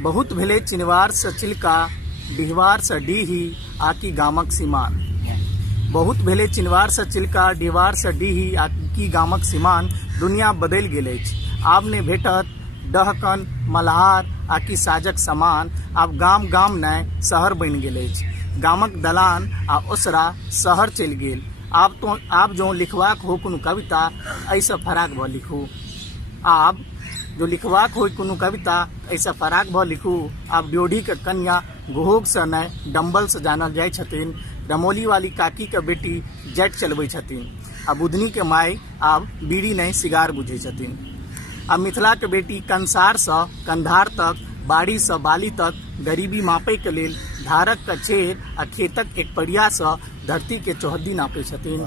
बहुत भेले चिनवार स चिलका, डिहवार स डीही, आकी गामक सीमान। बहुत भेले चिनवार स चिलका, डिहवार स डीही, आकी गामक सीमान। दुनिया बदल गेल अछि, आब ने भेटत डहकन मल्हार आकि साजक समान। आब गाम गाम नै शहर बनि गेल अछि, गामक दलान आ ओसरा शहर चलि गेल। आब जो लिखवाक हो कोनो कविता, एहिसँ फराक भऽ लिखू। आब जो लिखवाक हो कोनो कविता, एहिसँ फराक भऽ लिखू। आब ड्योढ़ी के कन्या गोहोगसँ नहि डम्बलसँ जानल जाइ छथिन। रमौली वाली काकी के बेटी जेट चलबै छथिन। आ बुधनी के माय आब बीड़ी नहीं सिगार बुझै छथिन। आ मिथिला के बेटी कंसारसँ कंधार तक, बाड़ीसँ बाली तक गरीबी मापै के लेल धारक के चेर आ खेतक एक परियासँ धरती के चौहद्दी नापै छथिन।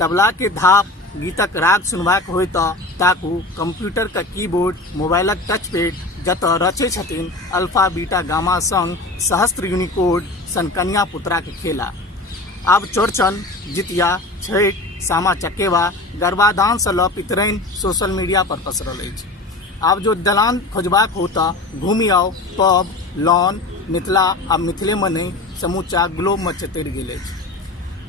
तबला के धाप, गीतक राग सुनबाक होय तऽ ताकू कंप्यूटर के कीबोर्ड, मोबाइलक टच पैड, जतऽ रचै छथिन अल्फा बीटा गामा संग सहस्त्र यूनिकोड सन कन्या पुत्रा के खेला। आब चौड़चन, जितिया, छठि, सामा चकेवा, गर्भाधानसँ लऽ पितरैन सोशल मीडिया पर पसरल अछि। आब जो दलान खोजबाक हो तऽ घूमि आओ पब, लॉन। मिथिला आब मिथिलेमे नहि समूचा ग्लोबमे चतरि गेल अछि।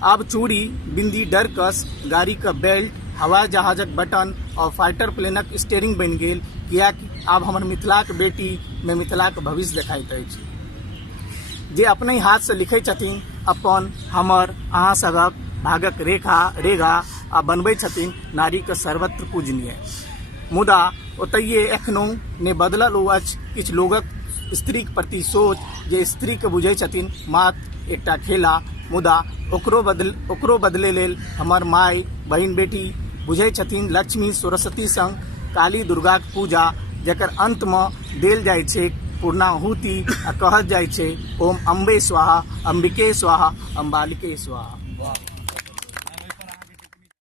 आब चूड़ी, बिंदी, डरकस, गाड़ी के बेल्ट, हवाई जहाजक बटन और फाइटर प्लेनक स्टीयरिंग बनि गेल, कियाकि आब हमर मिथिलाक बेटी में मिथिलाक भविष्य देखाइत अछि। जे अपने हाथ से लिखै छथिन अपन, हमर, अहाँ सभक भागक रेखा आ बनबै छथिन नारी के सर्वत्र पूजनीय। मुदा ओतहिए एखनो ने बदलल अछि किछु लोगक स्त्रीक प्रति सोच, जे स्त्री के बुझै छथिन मात्र एकटा खेला। मुदा ओकरो बदले लेल हमर माय, बहिन, बेटी बुझै छथिन लक्ष्मी सरस्वती संग काली दुर्गा के पूजा, जकर अंत में देल जाइ छै पूर्णाहुति आ कहल जाइ छै ओम अम्बे स्वाहा, अंबिके स्वाहा, अम्बालिके स्वाहा।